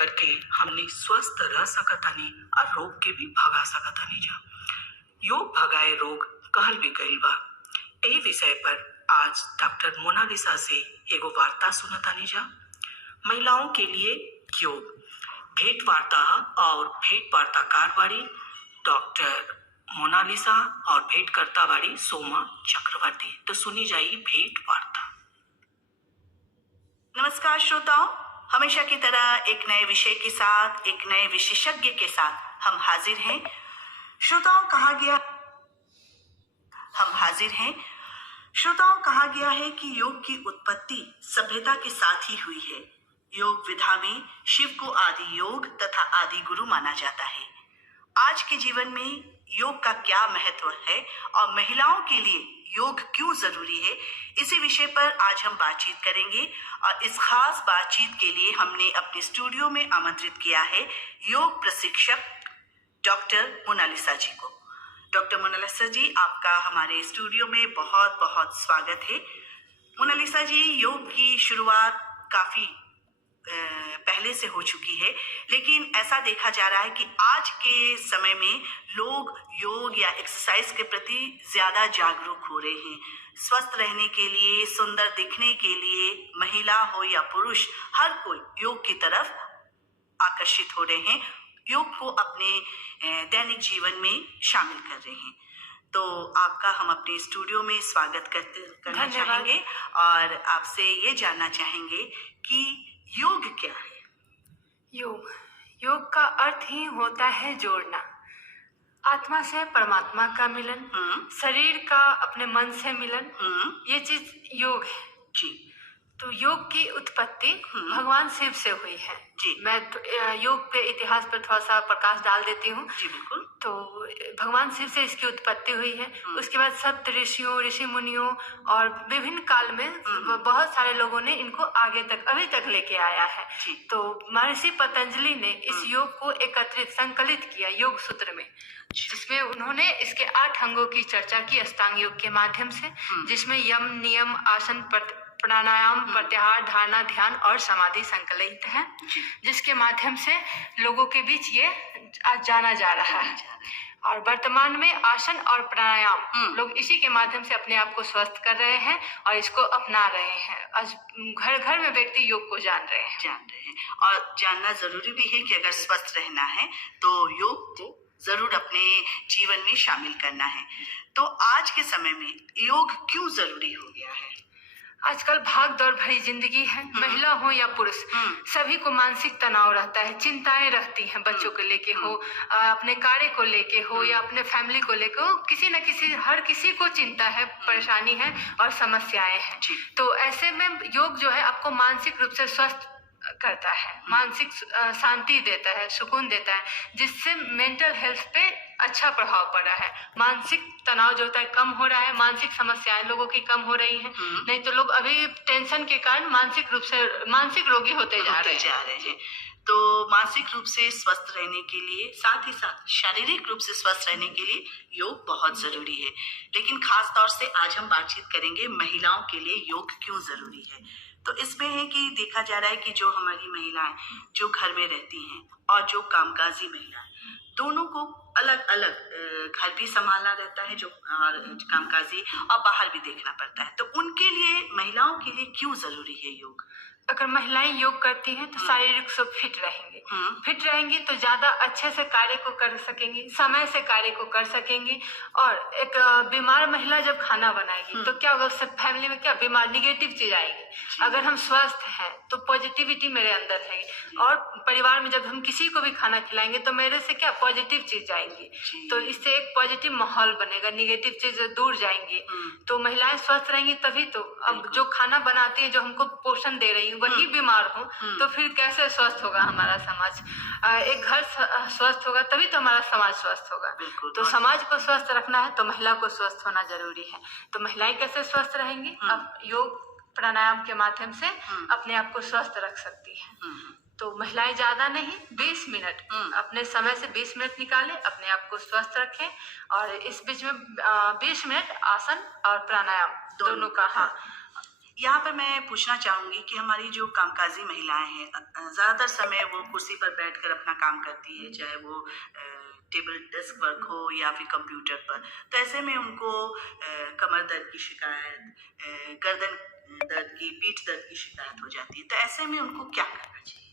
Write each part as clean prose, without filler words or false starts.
करके हमने स्वस्थ रह सकतानी और रोग के भी भगा सकतानी जा। योग भगाए रोग कहल भी गईल बा। ए विषय पर आज डॉक्टर मोनालिसा से एगो वार्ता सुनतानी जा। महिलाओं के लिए योग भेंट वार्ता और भेंट वार्ताकार बाड़ी डॉक्टर मोनालिसा और भेंटकर्ता बाड़ी सोमा चक्रवर्ती। तो सुनी जाइए भेंट वार्ता। नमस्कार श्रोताओं, हमेशा की तरह एक नए विषय के साथ, एक नए विशेषज्ञ के साथ हम हाजिर हैं। श्रोताओं कहा गया है कि योग की उत्पत्ति सभ्यता के साथ ही हुई है। योग विधा में शिव को आदि योग तथा आदि गुरु माना जाता है। आज के जीवन में योग का क्या महत्व है और महिलाओं के लिए योग क्यों जरूरी है, इसी विषय पर आज हम बातचीत करेंगे। और इस खास बातचीत के लिए हमने अपने स्टूडियो में आमंत्रित किया है योग प्रशिक्षक डॉक्टर मोनालिसा जी को। डॉक्टर मोनालिसा जी, आपका हमारे स्टूडियो में बहुत बहुत स्वागत है। मोनालिसा जी, योग की शुरुआत काफी पहले से हो चुकी है, लेकिन ऐसा देखा जा रहा है कि आज के समय में लोग योग या एक्सरसाइज के प्रति ज्यादा जागरूक हो रहे हैं। स्वस्थ रहने के लिए, सुंदर दिखने के लिए, महिला हो या पुरुष, हर कोई योग की तरफ आकर्षित हो रहे हैं, योग को अपने दैनिक जीवन में शामिल कर रहे हैं। तो आपका हम अपने स्टूडियो में स्वागत करना चाहेंगे और आपसे ये जानना चाहेंगे कि योग क्या है। योग का अर्थ ही होता है जोड़ना। आत्मा से परमात्मा का मिलन, शरीर का अपने मन से मिलन, ये चीज योग है जी। तो योग की उत्पत्ति भगवान शिव से हुई है जी। मैं योग के इतिहास पर थोड़ा सा प्रकाश डाल देती हूँ। जी बिल्कुल। तो भगवान शिव से इसकी उत्पत्ति हुई है। उसके बाद सप्त ऋषियों, ऋषि मुनियों और विभिन्न काल में बहुत सारे लोगों ने इनको आगे तक, अभी तक लेके आया है। तो महर्षि पतंजलि ने इस योग को एकत्रित, संकलित किया योग सूत्र में, जिसमें उन्होंने इसके 8 अंगों की चर्चा की अष्टांग योग के माध्यम से, जिसमें यम, नियम, आसन, प्राणायाम, प्रत्याहार, धारणा, ध्यान और समाधि संकलित है, जिसके माध्यम से लोगों के बीच ये आज जाना जा रहा है। और वर्तमान में आसन और प्राणायाम लोग इसी के माध्यम से अपने आप को स्वस्थ कर रहे हैं और इसको अपना रहे हैं। आज घर घर में व्यक्ति योग को जान रहे हैं और जानना जरूरी भी है कि अगर स्वस्थ रहना है तो योग को जरूर अपने जीवन में शामिल करना है। तो आज के समय में योग क्यों जरूरी हो गया है? आजकल भाग दौड़ भरी जिंदगी है, महिला हो या पुरुष, सभी को मानसिक तनाव रहता है, चिंताएं रहती हैं, बच्चों को लेके हो, अपने कार्य को लेके हो या अपने फैमिली को लेके हो, किसी न किसी, हर किसी को चिंता है, परेशानी है और समस्याएं हैं। तो ऐसे में योग जो है आपको मानसिक रूप से स्वस्थ करता है, मानसिक शांति देता है, सुकून देता है, जिससे मेंटल हेल्थ पे अच्छा प्रभाव पड़ रहा है। मानसिक तनाव जो होता है कम हो रहा है, मानसिक समस्याएं लोगों की कम हो रही हैं। नहीं तो लोग अभी टेंशन के कारण मानसिक रूप से मानसिक रोगी होते जा रहे हैं। तो मानसिक रूप से स्वस्थ रहने के लिए, साथ ही साथ शारीरिक रूप से स्वस्थ रहने के लिए योग बहुत जरूरी है। लेकिन खास तौर से आज हम बातचीत करेंगे महिलाओं के लिए योग क्यों जरूरी है। तो इसमें है कि देखा जा रहा है कि जो हमारी महिलाएं जो घर में रहती हैं और जो कामकाजी महिलाएं, दोनों को अलग अलग घर भी संभालना रहता है, जो कामकाजी, और बाहर भी देखना पड़ता है। तो उनके लिए, महिलाओं के लिए क्यों जरूरी है योग? अगर महिलाएं योग करती हैं तो शारीरिक से फिट रहेंगी तो ज्यादा अच्छे से कार्य को कर सकेंगी, समय से कार्य को कर सकेंगी। और एक बीमार महिला जब खाना बनाएगी तो क्या होगा, उससे फैमिली में क्या बीमार निगेटिव चीज आएगी। अगर हम स्वस्थ हैं तो पॉजिटिविटी मेरे अंदर है, और परिवार में जब हम किसी को भी खाना खिलाएंगे तो मेरे से क्या पॉजिटिव चीज आएंगी। तो इससे एक पॉजिटिव माहौल बनेगा, निगेटिव चीज दूर जाएंगी। तो महिलाएं स्वस्थ रहेंगी तभी तो। अब जो खाना बनाती है, जो हमको पोषण दे रही है, वही बीमार हो तो फिर कैसे स्वस्थ होगा हमारा समाज। एक घर स्वस्थ होगा तभी तो हमारा समाज स्वस्थ होगा। तो समाज को स्वस्थ रखना है तो महिला को स्वस्थ होना जरूरी है। तो महिलाएं कैसे स्वस्थ रहेंगी? अब योग प्राणायाम के माध्यम से अपने आप को स्वस्थ रख सकती है। तो महिलाएं ज्यादा नहीं, 20 मिनट अपने समय से 20 मिनट निकालें, अपने आप को स्वस्थ रखें। और इस बीच में 20 मिनट आसन और प्राणायाम दोनों का यहाँ पर मैं पूछना चाहूंगी कि हमारी जो कामकाजी महिलाएं हैं, ज़्यादातर समय वो कुर्सी पर बैठकर अपना काम करती है, चाहे वो टेबल डेस्क वर्क हो या फिर कंप्यूटर पर। तो ऐसे में उनको कमर दर्द की शिकायत, गर्दन दर्द की, पीठ दर्द की शिकायत हो जाती है। तो ऐसे में उनको क्या करना चाहिए?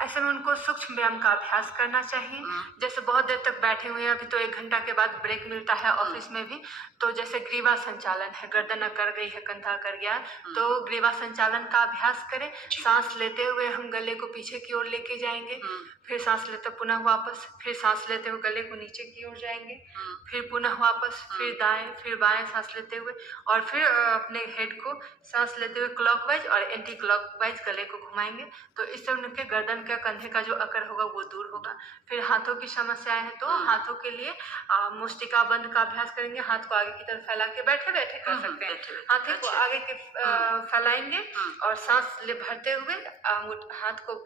ऐसे में उनको सूक्ष्म व्यायाम का अभ्यास करना चाहिए। जैसे बहुत देर तक बैठे हुए हैं, अभी तो 1 घंटा के बाद ब्रेक मिलता है ऑफिस में भी, तो जैसे ग्रीवा संचालन है, गर्दन अकड़ गई है, कंधा अकड़ गया है, तो ग्रीवा संचालन का अभ्यास करें। सांस लेते हुए हम गले को पीछे की ओर लेके जाएंगे, फिर सांस लेते पुनः वापस, फिर सांस लेते हुए गले को नीचे की ओर जाएंगे, फिर पुनः वापस, फिर दाएं, फिर बाएं सांस लेते हुए, और फिर अपने हेड को सांस लेते हुए क्लॉकवाइज और एंटी क्लॉकवाइज गले को घुमाएंगे। तो इससे उनके गर्दन का, कंधे का जो अकड़ होगा वो दूर होगा। फिर हाथों की समस्याएं हैं तो हाथों के लिए मुष्टिका बंद का अभ्यास करेंगे। हाथ को आगे की तरफ फैला के बैठे बैठे कर सकते हैं। हाथों को आगे के फैलाएंगे और सांस ले भरते हुए हाथ को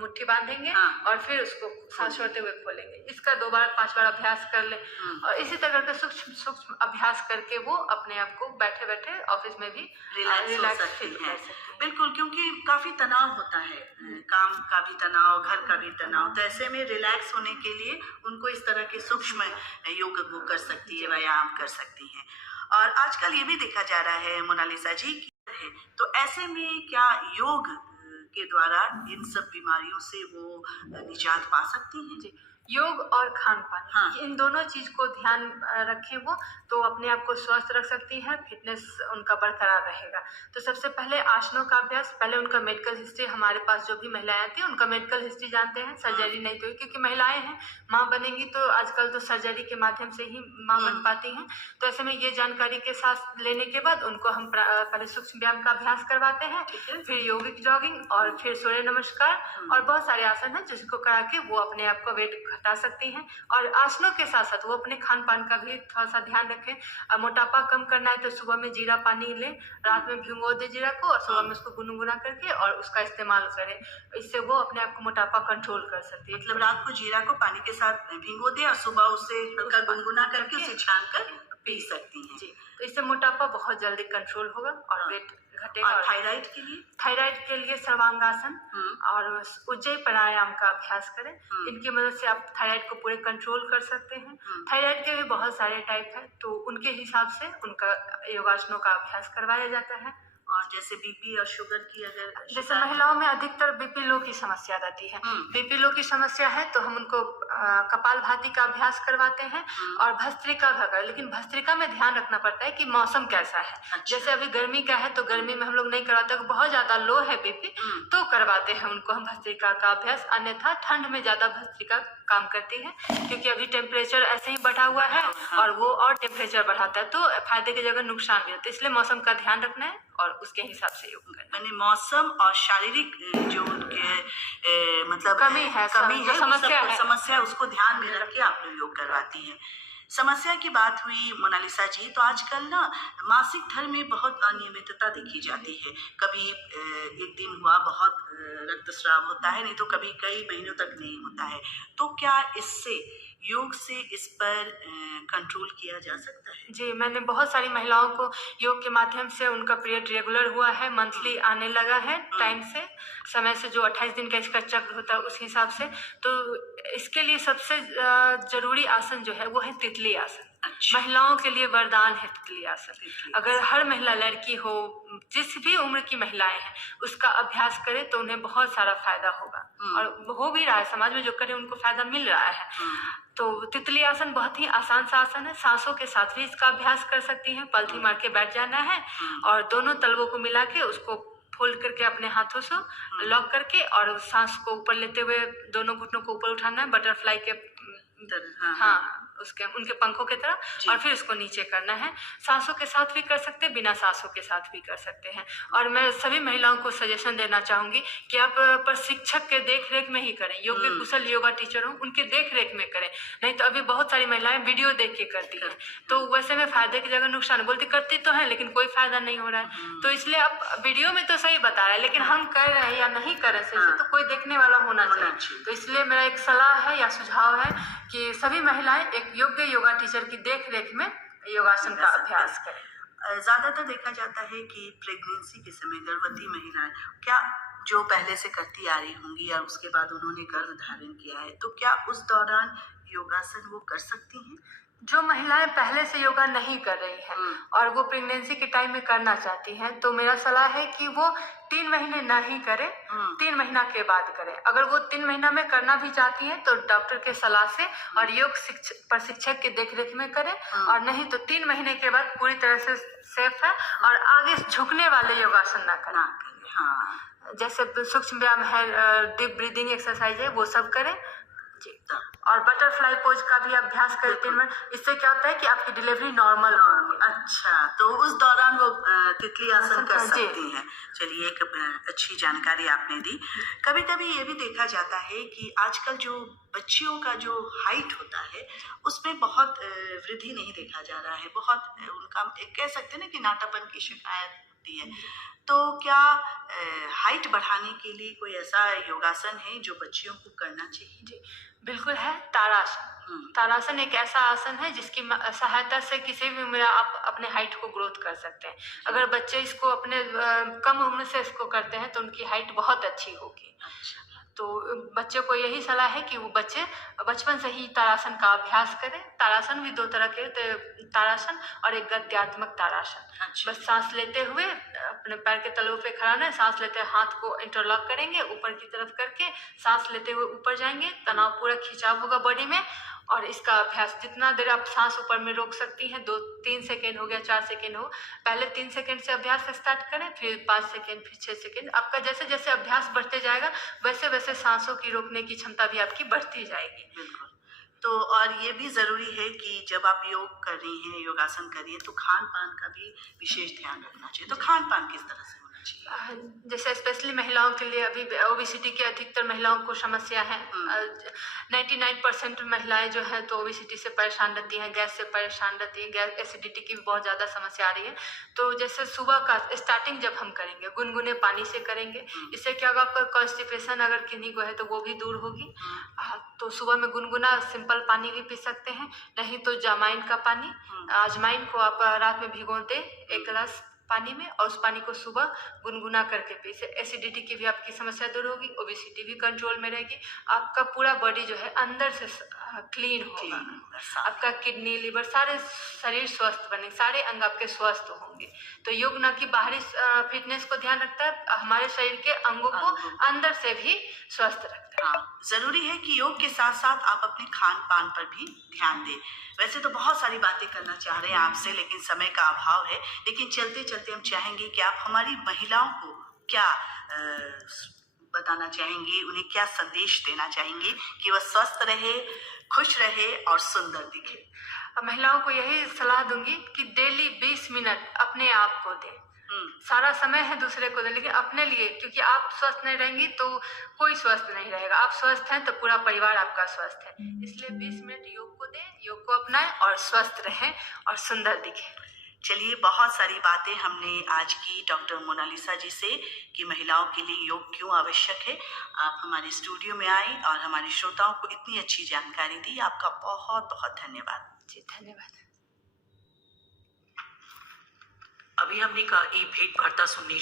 मुट्ठी बांधेंगे और फिर उसको सांस छोड़ते हुए खोलेंगे। इसका 2 बार 5 बार अभ्यास कर ले और इसी तरह के सूक्ष्म अभ्यास करके वो अपने आप को बैठे बैठे ऑफिस में भी रिलैक्स फील कर सकते हैं। बिल्कुल, क्योंकि काफी तनाव होता है, काम का भी तनाव, घर का भी तनाव। तो ऐसे में रिलैक्स होने के लिए उनको इस तरह के सूक्ष्म योग वो कर सकती है, व्यायाम कर सकती हैं। और आजकल ये भी देखा जा रहा है मोनालिसा जी की, तो ऐसे में क्या योग के द्वारा इन सब बीमारियों से वो निजात पा सकती हैं? जी, योग और खान पान, इन दोनों चीज को ध्यान रखें वो तो अपने आप को स्वस्थ रख सकती हैं, फिटनेस उनका बरकरार रहेगा। तो सबसे पहले आसनों का अभ्यास, पहले उनका मेडिकल हिस्ट्री, हमारे पास जो भी महिलाएं आती हैं उनका मेडिकल हिस्ट्री जानते हैं, सर्जरी नहीं तो, क्योंकि महिलाएं हैं, माँ बनेंगी तो आजकल तो सर्जरी के माध्यम से ही माँ बन पाती हैं। तो ऐसे में ये जानकारी के साथ लेने के बाद उनको हम पहले सूक्ष्म व्यायाम का अभ्यास करवाते हैं, फिर योगिक जॉगिंग और फिर सूर्य नमस्कार और बहुत सारे आसन हैं जिसको करा के वो अपने आप को वेट घटा सकती हैं। और आसनों के साथ साथ वो अपने खान पान का भी थोड़ा सा ध्यान रखें। मोटापा कम करना है तो सुबह में जीरा पानी लें, रात में भिगो दे जीरा को और सुबह में उसको गुनगुना करके और उसका इस्तेमाल करें। इससे वो अपने आप को मोटापा कंट्रोल कर सकती है। मतलब रात को जीरा को पानी के साथ भिगो दे और सुबह उसे हल्का गुनगुना करके उसे छान कर पी सकती हैं। जी, तो इससे मोटापा बहुत जल्दी कंट्रोल होगा और वेट घटेगा। और थायराइड के लिए? थायराइड के लिए सर्वांगासन और उज्जयी प्राणायाम का अभ्यास करें। इनकी मदद से आप थायराइड को पूरे कंट्रोल कर सकते हैं। थायराइड के भी बहुत सारे टाइप हैं तो उनके हिसाब से उनका योगासनों का अभ्यास करवाया जाता है। और जैसे बीपी और शुगर की, अगर जैसे महिलाओं में अधिकतर बीपी लो की समस्या रहती है, बीपी लो की समस्या है तो हम उनको कपालभाति का अभ्यास करवाते हैं और भस्त्रिका का। लेकिन भस्त्रिका में ध्यान रखना पड़ता है कि मौसम कैसा है। अच्छा। जैसे अभी गर्मी का है तो गर्मी में हम लोग नहीं करवाते, बहुत ज्यादा लो है बीपी तो करवाते हैं उनको हम भस्त्रिका का अभ्यास। अन्यथा ठंड में ज्यादा भस्त्रिका काम करती है क्योंकि अभी टेम्परेचर ऐसे ही बढ़ा हुआ है और वो और टेम्परेचर बढ़ाता है तो फायदे की जगह नुकसान भी होता है। इसलिए मौसम का ध्यान रखना है और उसके हिसाब से योग करना है। मैंने मौसम और शारीरिक जो उनके मतलब कमी है, समस्या उसको ध्यान में रख के आप लोग योग करवाती हैं। समस्या की बात हुई मोनालिसा जी, तो आजकल ना मासिक धर्म में बहुत अनियमितता देखी जाती है। कभी एक दिन हुआ बहुत रक्तस्राव होता है, नहीं तो कभी कई महीनों तक नहीं होता है। तो क्या इससे योग से इस पर कंट्रोल किया जा सकता है? जी, मैंने बहुत सारी महिलाओं को योग के माध्यम से उनका पीरियड रेगुलर हुआ है, मंथली आने लगा है टाइम से, समय से, जो 28 दिन का इसका चक्र होता है उस हिसाब से। तो इसके लिए सबसे जरूरी आसन जो है वो है तितली आसन। अच्छा। महिलाओं के लिए वरदान है तितली आसन। अगर हर महिला, लड़की हो, जिस भी उम्र की महिलाएं हैं उसका अभ्यास करें तो उन्हें बहुत सारा फायदा होगा और हो भी रहा है। समाज में जो करे उनको फायदा मिल रहा है। तो तितली आसन बहुत ही आसान सा आसन है। सांसों के साथ भी इसका अभ्यास कर सकती हैं। पलथी मार के बैठ जाना है और दोनों तलवों को मिला के उसको फोल्ड करके अपने हाथों से लॉक करके और सांस को ऊपर लेते हुए दोनों घुटनों को ऊपर उठाना है, बटरफ्लाई के उसके उनके पंखों की तरह, और फिर उसको नीचे करना है। सांसों के साथ भी कर सकते हैं, बिना सांसों के साथ भी कर सकते हैं। और मैं सभी महिलाओं को सजेशन देना चाहूँगी कि आप प्रशिक्षक के देख रेख में ही करें। योग्य कुशल योगा टीचर हो उनके देख रेख में करें। नहीं तो अभी बहुत सारी महिलाएं वीडियो देख के करती हैं तो वैसे में फायदे की जगह नुकसान, बोलती करती तो है लेकिन कोई फायदा नहीं हो रहा है। तो इसलिए आप वीडियो में तो सही बता रहे हैं लेकिन हम कर रहे हैं या नहीं कर रहे हैं तो कोई देखने वाला होना चाहिए। तो इसलिए मेरा एक सलाह है या सुझाव है कि सभी महिलाएं एक योग्य योगा टीचर की देख रेख में योगासन का अभ्यास करें। ज़्यादातर देखा जाता है कि प्रेगनेंसी के समय गर्भवती महिलाएं क्या जो पहले से करती आ रही होंगी या उसके बाद उन्होंने गर्भ धारण किया है, तो क्या उस दौरान योगासन वो कर सकती हैं? जो महिलाएं पहले से योगा नहीं कर रही हैं और वो प्रेगनेंसी के टाइम में करना चाहती हैं, तो मेरा सलाह है कि वो 3 महीने ना ही करें, 3 महीना के बाद करें। अगर वो 3 महीना में करना भी चाहती हैं तो डॉक्टर के सलाह से और योग प्रशिक्षक के देखरेख में करें, और नहीं तो 3 महीने के बाद पूरी तरह से सेफ है और आगे झुकने वाले योगासन ना करें। हाँ, जैसे सूक्ष्म व्यायाम है, डीप ब्रीदिंग एक्सरसाइज है, वो सब करें जी। और बटरफ्लाई पोज का भी अभ्यास करें 3 महीने। इससे क्या होता है कि आपकी डिलीवरी नॉर्मल होगी। अच्छा, तो उस दौरान वो तितली आसन कर जी। सकती हैं। चलिए, एक अच्छी जानकारी आपने दी। कभी कभी ये भी देखा जाता है कि आजकल जो बच्चियों का जो हाइट होता है उसमें बहुत वृद्धि नहीं देखा जा रहा है, बहुत उनका कह सकते हैं ना कि नाटापन की शिकायत होती है। तो क्या हाइट बढ़ाने के लिए कोई ऐसा योगासन है जो बच्चियों को करना चाहिए? जी बिल्कुल है। ताड़ासन। ताड़ासन एक ऐसा आसन है जिसकी सहायता से किसी भी उम्र आप अपने हाइट को ग्रोथ कर सकते हैं। अगर बच्चे इसको अपने कम उम्र से इसको करते हैं तो उनकी हाइट बहुत अच्छी होगी। अच्छा, तो बच्चे को यही सलाह है कि वो बच्चे बचपन से ही ताड़ासन का अभ्यास करें। ताड़ासन भी 2 तरह के, ताड़ासन और एक गद्यात्मक ताड़ासन। अच्छा। बस सांस लेते हुए अपने पैर के तलवों पे खड़ा रहना है, सांस लेते हुए हाथ को इंटरलॉक करेंगे, ऊपर की तरफ करके सांस लेते हुए ऊपर जाएंगे, तनाव पूरा खिंचाव होगा बॉडी में। और इसका अभ्यास जितना देर आप सांस ऊपर में रोक सकती हैं, 2-3 सेकेंड हो गया, 4 सेकेंड हो, पहले 3 सेकेंड से अभ्यास स्टार्ट करें, फिर 5 सेकेंड, फिर 6 सेकेंड। आपका जैसे जैसे अभ्यास बढ़ते जाएगा वैसे वैसे सांसों की रोकने की क्षमता भी आपकी बढ़ती जाएगी। बिल्कुल। तो और ये भी ज़रूरी है कि जब आप योग कर रही हैं, योगासन कर रही हैं, तो खान पान का भी विशेष ध्यान रखना चाहिए। तो खान पान किस तरह से होना चाहिए? जैसे स्पेशली महिलाओं के लिए अभी ओबेसिटी की अधिकतर महिलाओं को समस्या है। 99% महिलाएं जो है तो ओबेसिटी से परेशान रहती हैं, गैस से परेशान रहती हैं, गैस एसिडिटी की भी बहुत ज़्यादा समस्या आ रही है। तो जैसे सुबह का स्टार्टिंग जब हम करेंगे गुनगुने पानी से करेंगे, इससे क्या होगा, आपका कॉन्स्टिपेशन अगर किन्हीं को है तो वो भी दूर होगी। तो सुबह में गुनगुना सिंपल पानी भी पी सकते हैं, नहीं तो जामाइन का पानी, अजवाइन को आप रात में भिगो दें 1 गिलास पानी में, और उस पानी को सुबह गुनगुना करके पी। इससे एसिडिटी की भी आपकी समस्या दूर होगी, ओबेसिटी भी कंट्रोल में रहेगी, आपका पूरा बॉडी जो है अंदर से क्लीन होगा, आपका किडनी, लिवर, सारे शरीर स्वस्थ बने, सारे अंग आपके स्वस्थ होंगे। तो योग न कि बाहरी फिटनेस को ध्यान रखता है, हमारे शरीर के अंगों को अंदर से भी स्वस्थ रखता है। हाँ, ज़रूरी है कि योग के साथ साथ आप अपने खान पान पर भी ध्यान दें। वैसे तो बहुत सारी बातें करना चाह रहे हैं आपसे, लेकिन समय का अभाव है। लेकिन चलते चलते हम चाहेंगे कि आप हमारी महिलाओं को क्या बताना चाहेंगे, उन्हें क्या संदेश देना चाहेंगे कि वह स्वस्थ रहे, खुश रहे और सुंदर दिखे? महिलाओं को यही सलाह दूंगी कि डेली 20 मिनट अपने आप को दें। सारा समय है दूसरे को दें, लेकिन अपने लिए, क्योंकि आप स्वस्थ नहीं रहेंगी तो कोई स्वस्थ नहीं रहेगा। आप स्वस्थ हैं तो पूरा परिवार आपका स्वस्थ है। इसलिए 20 मिनट योग को दें, योग को अपनाएं और स्वस्थ रहें और सुंदर दिखें। चलिए, बहुत सारी बातें हमने आज की डॉक्टर मोनालिसा जी से कि महिलाओं के लिए योग क्यों आवश्यक है। आप हमारे स्टूडियो में आए और हमारे श्रोताओं को इतनी अच्छी जानकारी दी, आपका बहुत बहुत धन्यवाद। जी धन्यवाद। अभी हमने का ई भेंट वार्ता सुननी